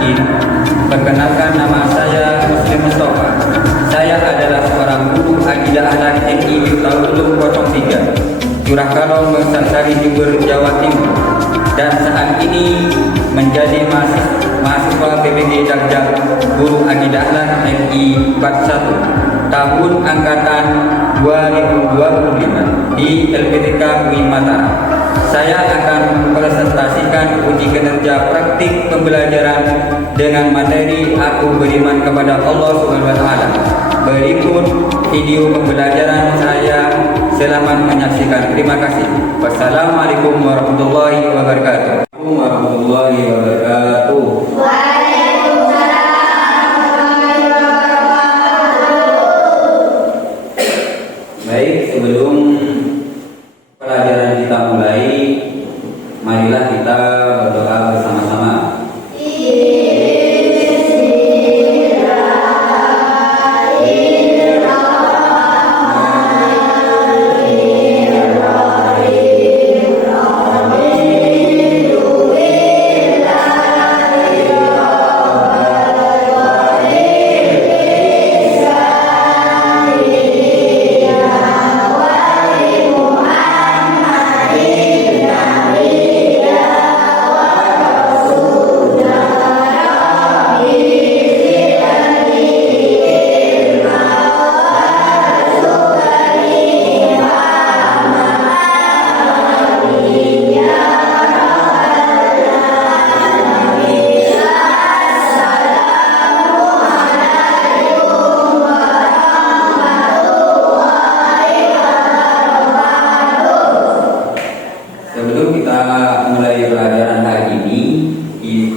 izin, perkenalkan nama saya Muslim Mustafa. Saya adalah seorang guru akidah anak MI Miftahul Ulum 03, Curah Kalong, Mengsasari, Jember, Jawa Timur, dan saat ini menjadi mahasiswa PPG Dagdag Guru Akidah Anak MI 41 tahun angkatan 2025 di LPTK UI Mataram. Saya akan mempresentasikan uji kinerja praktik pembelajaran dengan materi Aku Beriman Kepada Allah SWT. Berikut video pembelajaran saya. Selamat menyaksikan. Terima kasih. Wassalamualaikum warahmatullahi wabarakatuh. Warahmatullahi wabarakatuh. Baik, sebelum pelajaran kita mulai, marilah kita berdoa bersama-sama.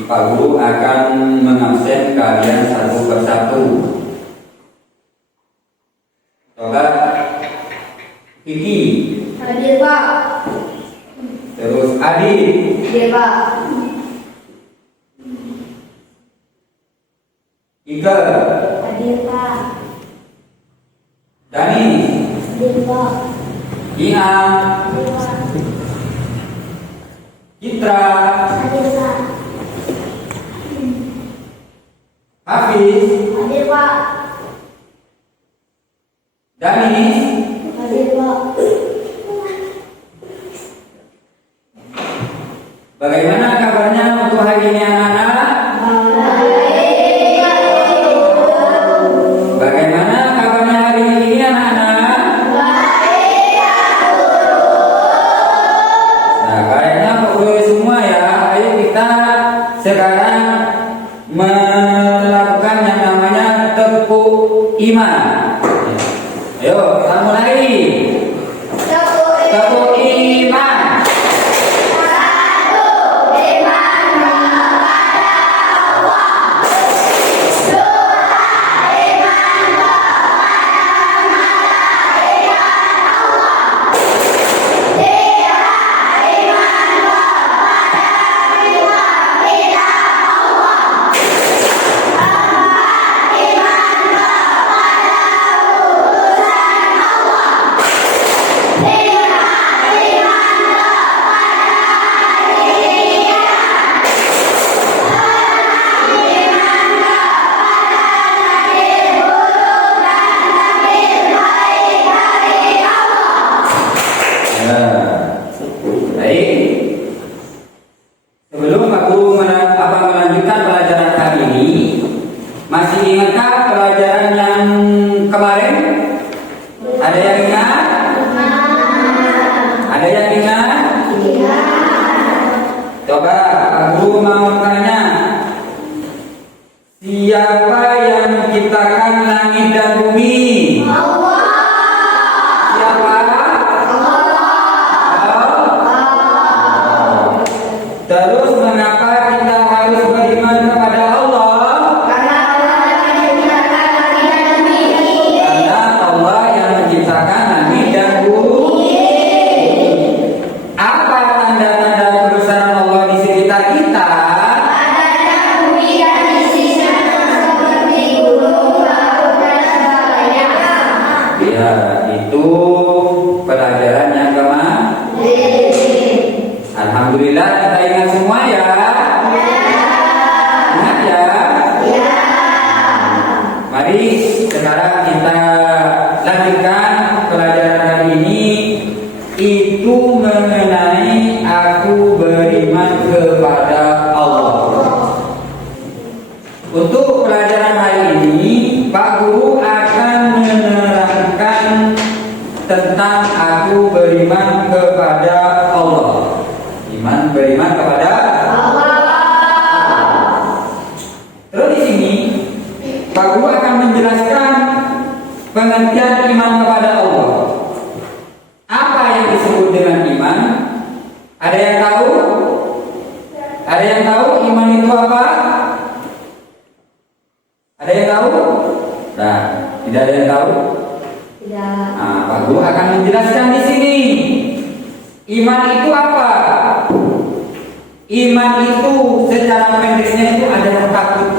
Pak Guru akan mengabsen kalian satu persatu. Coba Kiki. Hadir Pak. Terus Adi. Hadir Pak. Ika. Hadir Pak. Dani. Hadir Pak. Iam. Hadir Pak. Citra. Hadir Pak. Hafiz. Hadir Pak. Dani. Hadir Pak. Bagaimana kabarnya untuk hari ini anak-anak? Bagaimana kabarnya hari ini anak-anak? Nah, kayaknya pokoknya semua ya. Ayo kita sekarang melakukan yang namanya tepuk iman. Ayo kita mulai. Tepuk iman. Sebelum aku melanjutkan pelajaran kali ini, masih ingatkah pelajaran yang kemarin? Ada yang ingat? Ada yang ingat? Coba aku mau tanya, siapa yang menciptakan langit dan bumi? Siapa? Terus mengapa kita harus beriman kepada Allah? Karena Allah yang menciptakan langit dan bumi. Apa tanda-tanda kebesaran Allah di sekitar kita? Untuk pelajaran hari ini, Pak Guru akan menerangkan tentang aku beriman kepada Allah. Beriman kepada Allah. Terus di sini, Pak Guru akan menjelaskan pengertian iman kepada Allah. Apa yang disebut dengan iman? Ada yang tahu? Ada yang tahu iman itu apa? Ada yang tahu? Nah, tidak ada yang tahu? Tidak. Nah, Pak Guru akan menjelaskan di sini. Iman itu apa? Iman itu secara pendeknya itu adalah takut.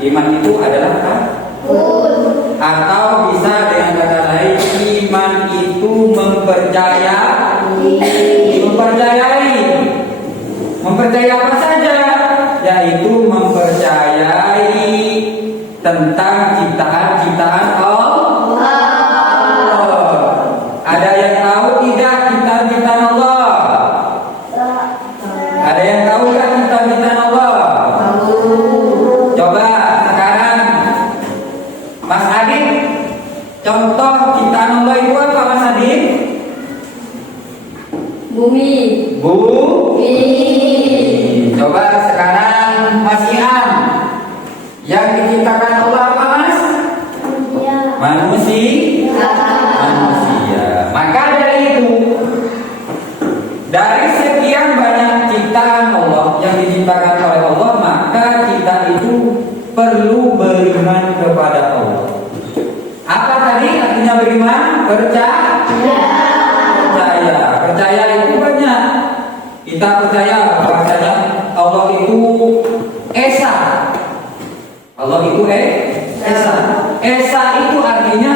Iman itu adalah takut. Atau bisa dengan kata lain, iman itu mempercayai apa saja, yaitu mempercayai tentang ciptaan Allah. Ada yang tahu tidak ciptaan Allah? Ada yang tahu tidak ciptaan Allah? Coba sekarang Mas Adit, contoh ciptaan Allah itu apa Mas Adit? Bumi. Coba sekarang Mas Iam, yang diciptakan Allah apa Mas? Manusia. Maka dari itu, dari sekian banyak ciptaan Allah yang diciptakan oleh Allah, maka kita itu perlu beriman kepada Allah. Apa tadi artinya beriman? Percaya itu banyak. Kita percaya bahwasanya Allah itu Esa. Allah itu Esa. Esa itu artinya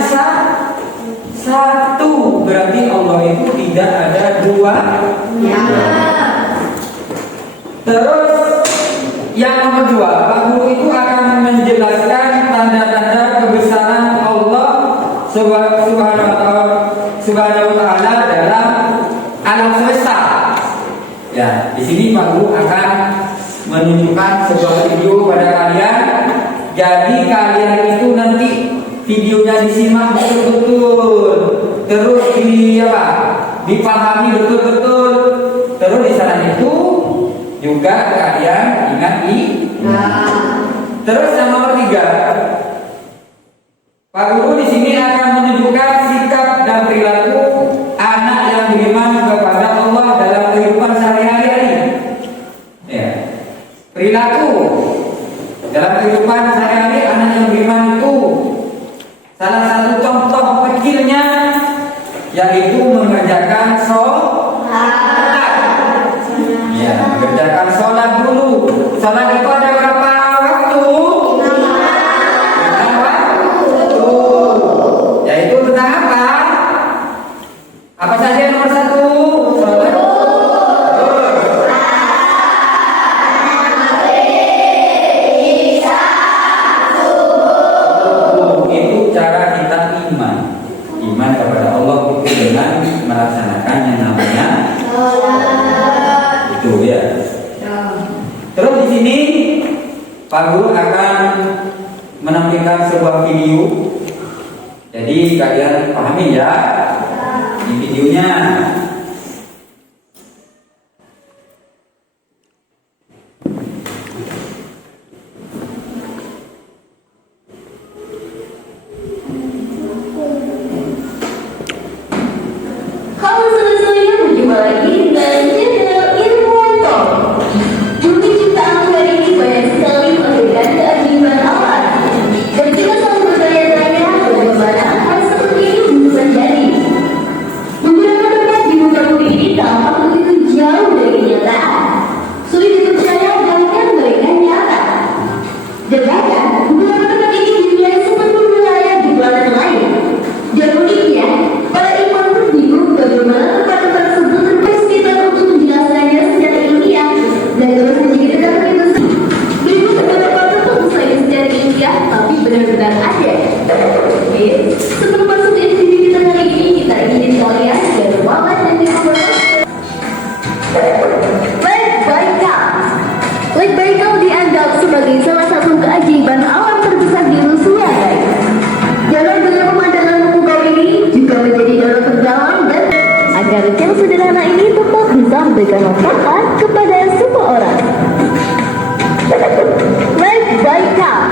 satu. Berarti Allah itu tidak ada dua. Terus yang nomor dua, Pak Guru itu akan menjelaskan tanda-tanda kebesaran Allah Subhanahu wa Ta'ala dalam alam semesta. Ya, di sini Pak Guru akan menunjukkan sebuah video pada kalian. Jadi kalian itu nanti videonya disimak betul-betul, terus dipahami betul-betul. Terus di sana itu juga kalian ingat Terus yang nomor 3, Pak Guru di sini akan menunjukkan sikap dan perilaku anak yang beriman kepada Allah dalam kehidupan sehari-hari. Ya. Perilaku dalam kehidupan sehari-hari anak yang beriman itu salah satu contoh kecilnya yaitu mengerjakan sholat. Ya, mengerjakan sholat dulu. Sholat itu ada berapa waktu? 5 waktu. Yaitu tentang apa? Apa saja yang nomor 1? Sholat. Itu cara kita iman kepada Allah itu dengan melaksanakan yang namanya sholat. Itu ya. Terus di sini Pak Guru akan menampilkan sebuah video. Jadi kalian pahami ya di videonya. Halo semuanya, berjumpa lagi dengan channel Ilmuwanto. Bumi ciptaan Tuhan ini banyak sekali memberikan keajaiban Allah. Dan kita selalu bertanya-tanya bagaimana hal seperti ini bisa terjadi. Beberapa tempat di muka bumi ini tampak begitu jauh dari kenyataan. Sulit dipercaya bahkan mereka nyata. Dan bahkan beberapa tempat ini dinilai seperti wilayah di planet lain. Dan uniknya, para ilmuwan pun bingung bagaimana tempat-tempat tersebut terus kita untuk menjelaskannya secara ilmiah dan terus menjadi teka-teki. Bingung beberapa tempat selain secara ilmiah, tapi benar-benar ada. Oke, sebelum masuk ke video kita kali ini, kita ingin kalian berwawasan dan berwawasan. Lake Baikal dianggap sebagai salah satu memberikan manfaat kepada semua orang. Life Cycle.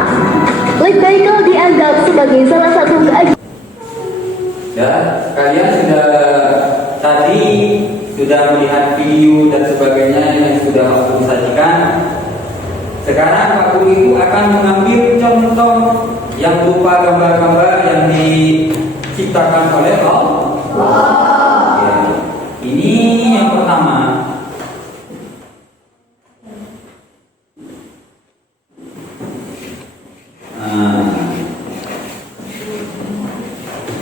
Life Cycle dianggap sebagai salah satu keajaiban. Ya, kalian sudah melihat video dan sebagainya yang sudah aku sajikan. Sekarang Pak Guru itu akan mengambil contoh yang berupa gambar-gambar yang diciptakan oleh Allah. Ya. Ini yang pertama.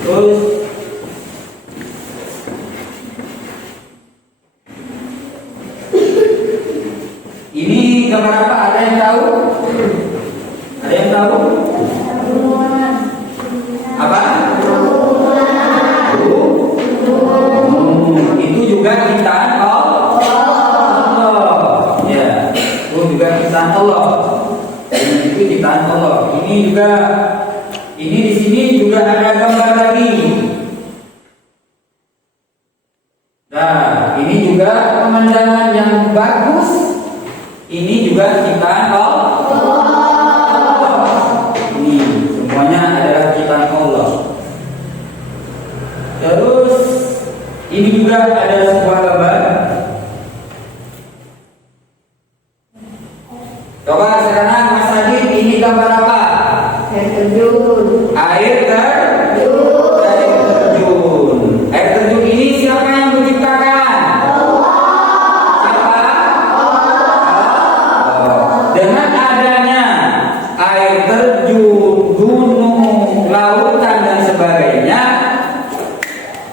Terus ini gambar apa? Ada yang tahu? Ada yang tahu? Apa? Itu juga ciptaan Allah. Ya, itu juga ciptaan Allah. Itu ciptaan Allah. Ini di sini juga ada gambar lagi. Nah, ini juga pemandangan yang bagus. Ini juga ciptaan Allah. Ini semuanya adalah ciptaan Allah. Terus ini juga ada sebuah gambar. Coba sekarang Mas Adit, ini gambar apa? Air terjun. Air terjun. Air terjun ini siapa yang menciptakan? Siapa? Dengan adanya air terjun, gunung, lautan dan sebagainya,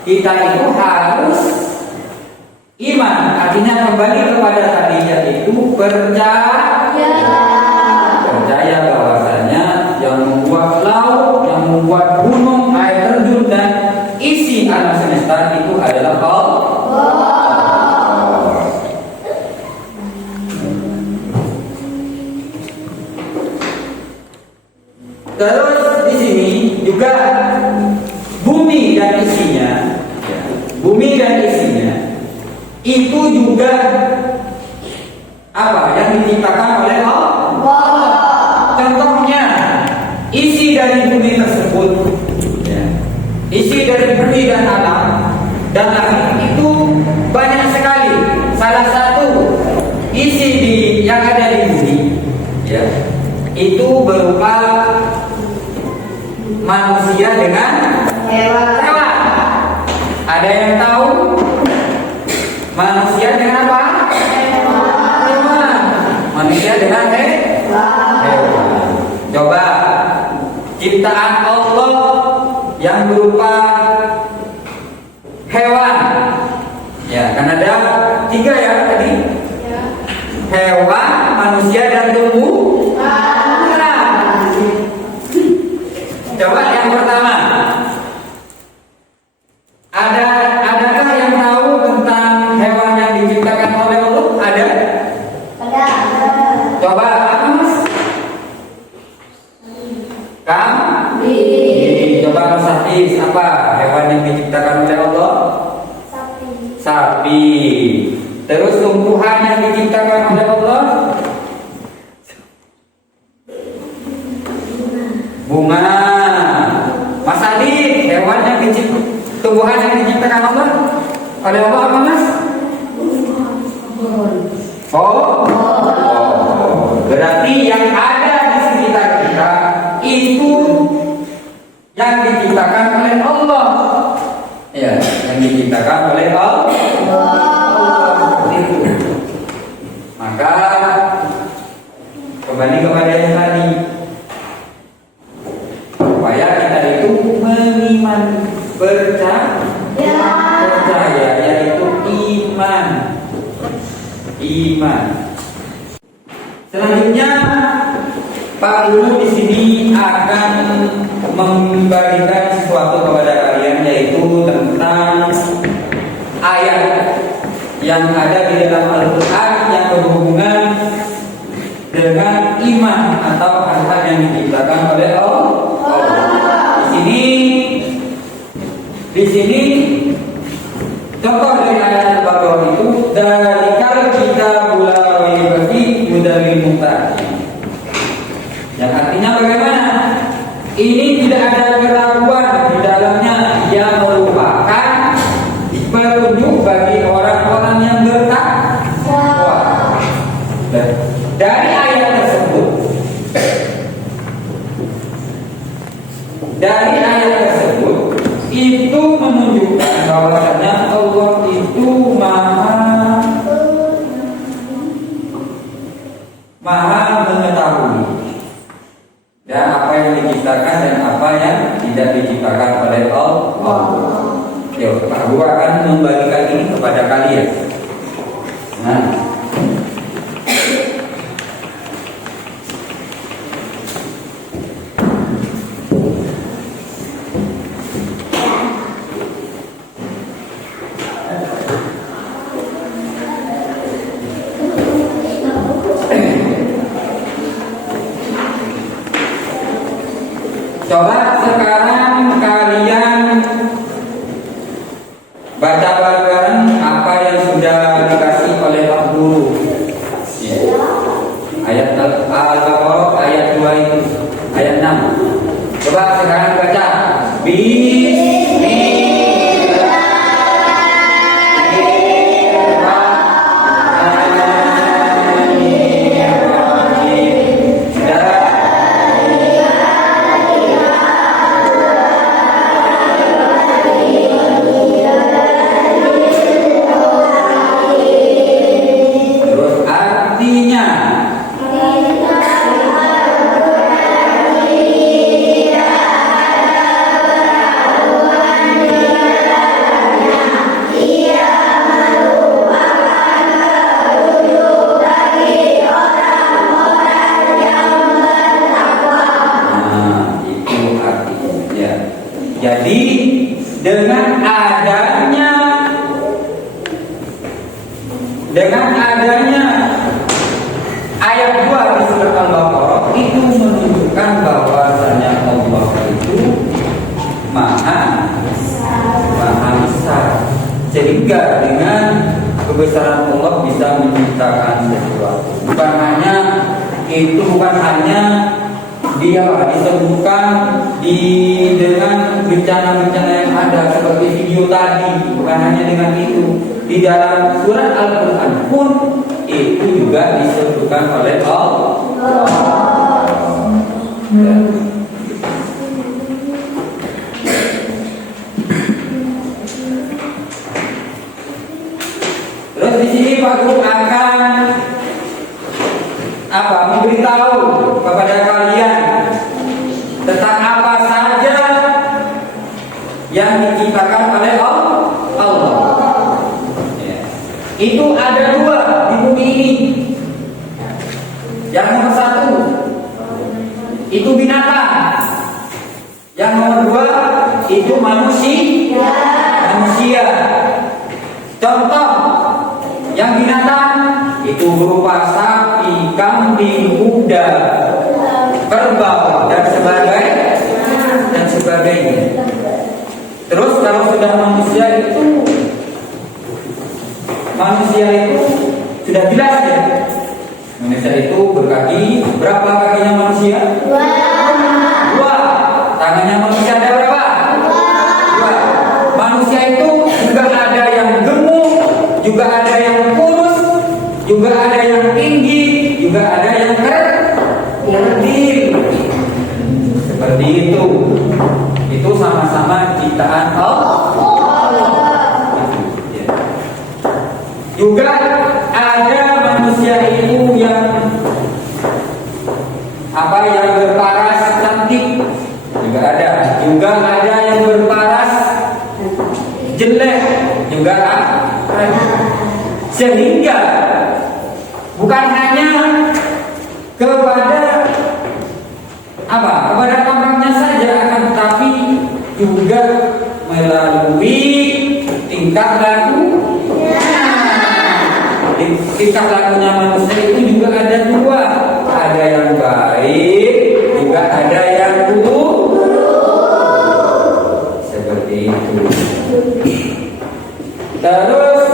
kita itu harus iman. Artinya kembali kepada tadinya itu percaya bahwasanya yang membuat laut, yang membuat gunung, air terjun dan isi alam semesta itu adalah Allah. Terus di sini juga bumi dan isinya, itu juga apa yang diciptakan oleh Allah. Contohnya isi dari bumi tersebut, isi dari bumi dan alam dan langit itu banyak sekali. Salah satu isi yang ada di bumi, itu berupa manusia dengan hewan. Ada yang tahu manusia dengan apa? Hewan. Manusia dengan hewan. Coba ciptaan Allah yang berupa hewan. Ya, kan ada 3 ya tadi. Hewan, manusia dan tumbuhan. Coba yang pertama. Adakah yang tahu tentang hewan yang diciptakan oleh Allah? Ada? Coba apa Mas? Kambing. Coba Mas Hafiz, apa hewan yang diciptakan oleh Allah? Sapi. Terus tumbuhan yang diciptakan oleh Allah? Bunga. Mas Adit, hewan yang tumbuhan yang diciptakan Allah oleh Allah apa Mas? Berarti yang ada di sekitar kita itu yang diciptakan oleh Allah. Ya, yang diciptakan oleh Allah. Maka kembali kepada yang tadi, supaya kita itu beriman, percaya, yaitu iman. Selanjutnya Pak Guru di sini akan membagikan sesuatu kepada kalian, yaitu tentang ayat yang ada di dalam Al-Quran yang berhubungan dengan iman atau hal-hal yang diciptakan oleh Allah. Di sini contoh dari ayat Al-Baqarah itu dari ini tidak ada keraguan di dalamnya, ia merupakan petunjuk bagi orang-orang yang bertakwa. Dari ayat tersebut, itu menunjukkan bahwasanya Allah itu maha mengetahui dan apa yang diciptakan dan apa yang tidak diciptakan oleh Allah. Yuk, Pak Guru akan membagikan ini kepada kalian. Nah, coba sekarang kalian baca bareng-bareng apa yang sudah dikasih oleh Pak Guru. Ya. Ayat Al-Baqarah ayat 2 itu, ayat 6. Coba sekarang baca. Jadi dengan adanya ayat 2 di surat Al-Baqarah itu menunjukkan bahwasanya Allah itu maha besar, sehingga dengan kebesaran Allah bisa menciptakan sesuatu. Bukan hanya dia disebutkan dengan bencana-bencana yang ada seperti video tadi. Bukan hanya dengan itu, di dalam surat Al-Quran pun itu juga disebutkan oleh Allah. Terus di sini Pak Guru akan memberitahu kepada kalian tentang apa saja yang diciptakan oleh Allah. Ya. Itu ada 2 di bumi ini. Yang nomor 1 itu binatang. Yang nomor 2 itu manusia. Contoh yang binatang itu berupa sapi, kambing, kuda, kerbau dan sebagainya. Terus kalau sudah manusia itu sudah jelas ya. Manusia itu berkaki. Berapa kakinya manusia? 2. Tangannya manusia ada berapa? 2. Manusia itu juga ada yang gemuk, juga ada yang kurus, juga ada yang tinggi, juga ada yang kerdil. Seperti itu. Itu sama-sama ciptaan Allah. Juga ada manusia itu yang berparas cantik, juga ada. Juga ada yang berparas jelek, juga ada. Sehingga bukan hanya kepada orangnya saja, akan tetapi juga melalui tingkah lakunya. Tingkah lakunya manusia itu juga ada 2. Ada yang baik, juga ada yang buruk. Seperti itu. Terus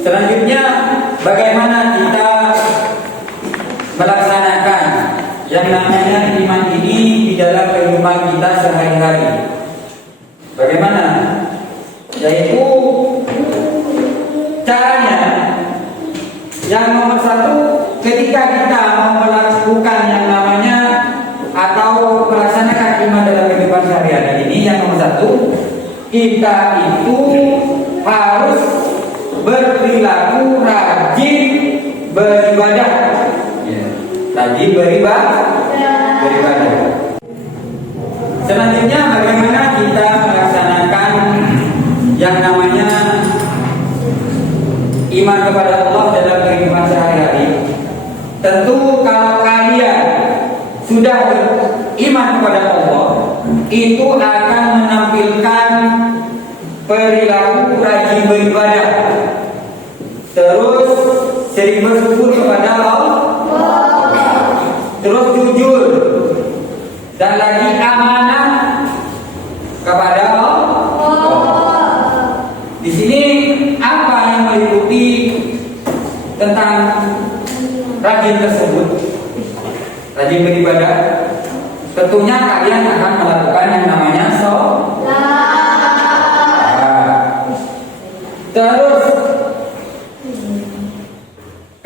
selanjutnya, bagaimana kita melaksanakan yang namanya iman dalam kehidupan kita sehari-hari. Bagaimana? Yaitu caranya. Yang nomor satu, ketika kita mau melakukan yang namanya atau melaksanakan iman dalam kehidupan sehari-hari ini, yang nomor satu, kita itu harus berperilaku rajin beribadah. Rajin beribadah. Selanjutnya, bagaimana kita melaksanakan yang namanya iman kepada Allah dalam kehidupan sehari-hari? Tentu kalau kalian sudah beriman kepada Allah, itu akan menampilkan perilaku rajin beribadah, terus sering bersyukur kepada Allah, terus jujur, dan lagi amanah kepada Allah. Di sini apa yang meliputi tentang rajin tersebut? Rajin beribadah. Tentunya kalian akan melakukan yang namanya sholat. Terus,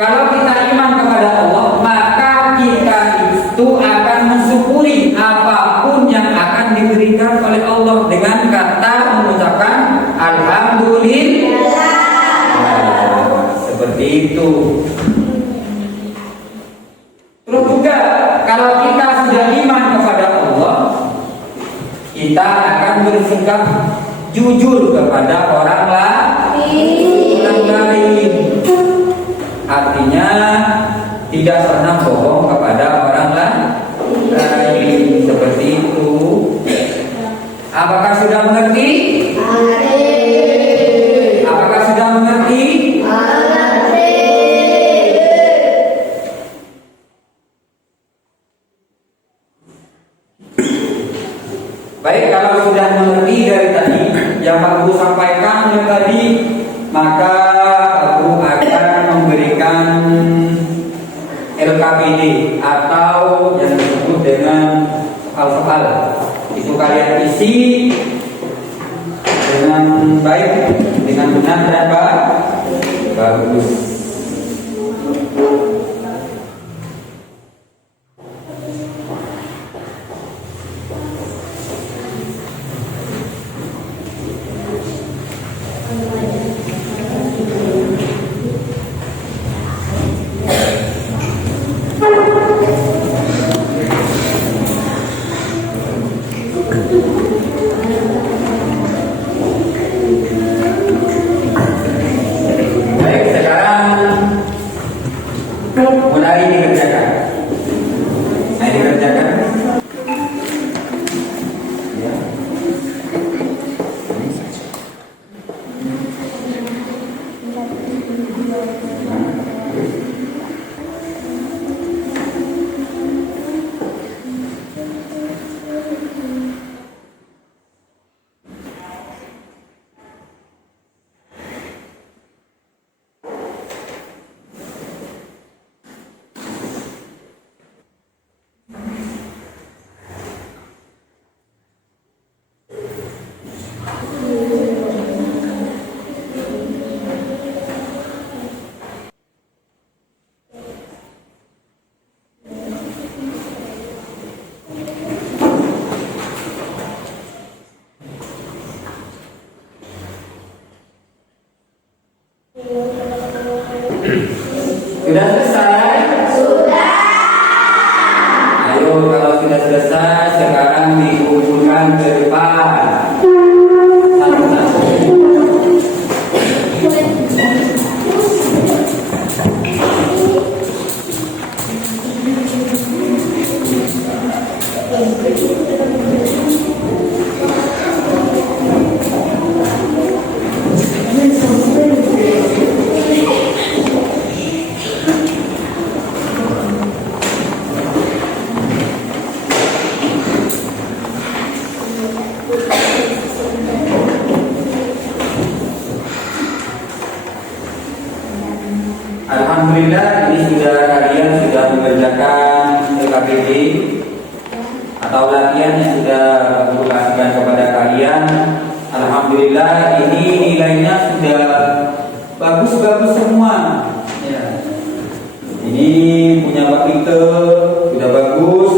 kalau kita iman kepada Allah, maka kita itu akan mensyukuri apapun yang akan diberikan oleh Allah dengan kata mengucapkan alhamdulillah. Seperti itu. Terus juga kalau kita sudah iman kepada Allah, kita akan bersikap jujur kepada orang lain. Artinya tidak pernah bohong kepada orang lain. Seperti itu. Apakah sudah mengerti? Apakah sudah mengerti? Baik, kalau sudah mengerti dari tadi yang Pak Guru sampaikan tadi, maka Pak Guru akan memberikan LKPD atau yang disebut dengan soal-soal. Itu kalian isi dengan baik, dengan benar dan bagus. Sudah selesai? Sudah. Ayo, kalau sudah selesai, sekarang dikumpulkan ke depan. Satu-satu. Alhamdulillah, ini kalian sudah mengerjakan LKPD atau latihan yang sudah Guru kasihkan kepada kalian. Alhamdulillah ini nilainya sudah bagus-bagus semua. Ya. Ini punya Pak Peter sudah bagus.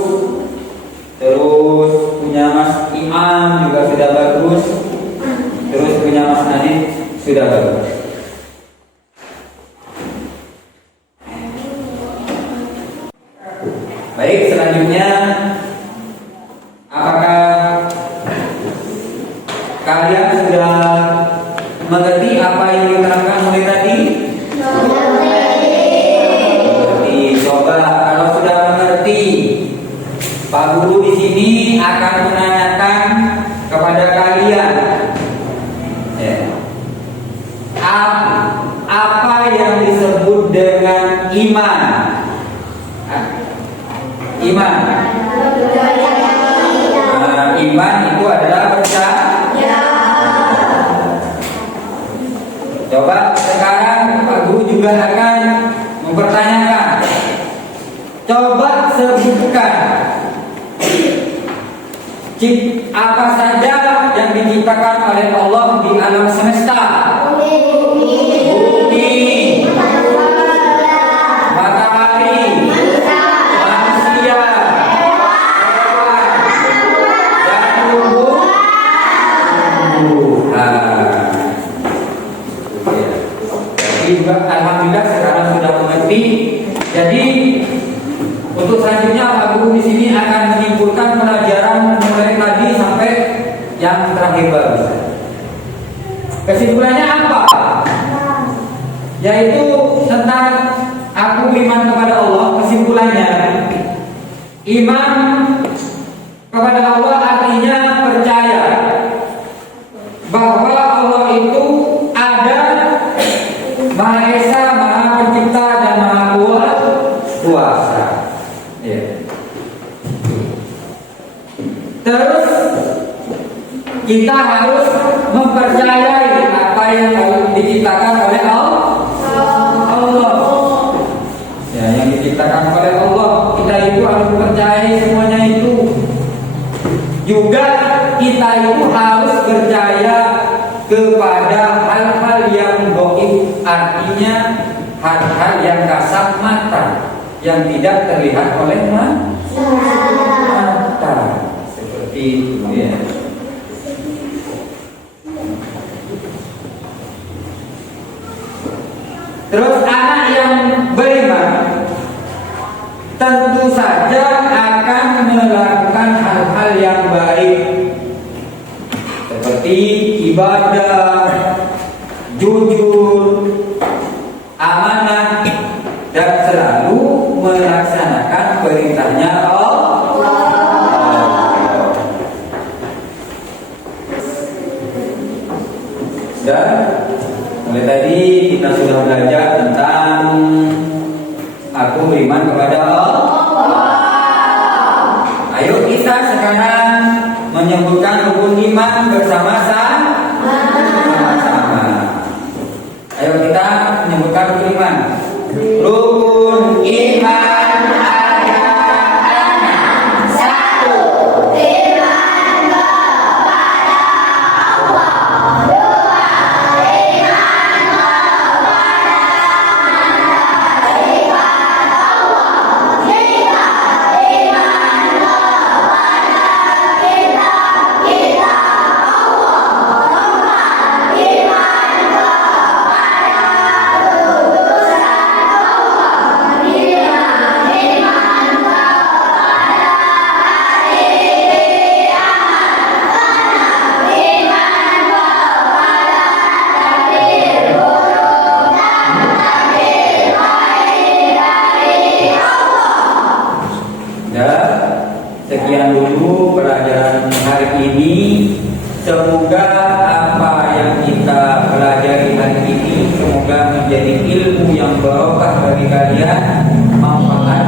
Terus punya Mas Iman juga sudah bagus. Terus punya Mas Nadif sudah bagus. Baik, selanjutnya apakah kalian sudah mengerti apa yang diterangkan mulai tadi? Mengerti. Coba kalau sudah mengerti, Pak Guru di sini akan menanyakan kepada kalian, ya, apa yang disebut dengan iman? Iman. Iman itu adalah percaya. Coba sekarang Pak Guru juga akan mempertanyakan. Coba sebutkan apa saja yang diciptakan oleh Allah di alam semesta. Bumi, matahari, manusia, dan tumbuh. Jadi juga alhamdulillah sekarang sudah mengerti. Jadi untuk selanjutnya Pak Guru di sini akan menyimpulkan pelajaran mulai tadi sampai yang terakhir baru. Kesimpulannya apa? Yaitu tentang aku iman kepada Allah. Kesimpulannya, iman kepada Allah artinya percaya bahwa Allah itu ada, Maha Esa, Maha Pencipta, dan Maha Kuasa. Ya. Terus kita harus mempercayai apa yang diciptakan oleh Allah. Ya, yang diciptakan oleh Allah, kita itu harus percayai semuanya itu. Juga kita itu harus percaya kepada hal-hal yang gaib, artinya hal-hal yang kasat mata, yang tidak terlihat oleh mata, seperti itu ya. Terus anak yang beriman tentu saja akan melakukan hal-hal yang baik, seperti ibadah, jujur, amanah, dan selalu melaksanakan perintahnya Allah. Dan mulai tadi kita sudah belajar tentang aku beriman kepada Allah. Ayo kita sekarang menyebutkan rukun iman bersama-sama. Ayo kita menyebutkan rukun iman. Rukun iman ada 6. 1. Iman kepada Allah. 2. Iman kepada sifat Allah. 3. Iman kepada kitab Allah. 4. Iman kepada putusan Allah. 5. Iman kepada hari kiamat. 6. Iman kepada takdir buruk dan takdir baik dari Allah. Ya, sekian dulu pelajaran hari ini. Semoga apa yang kita pelajari hari ini semoga menjadi ilmu yang barokah bagi kalian, manfaat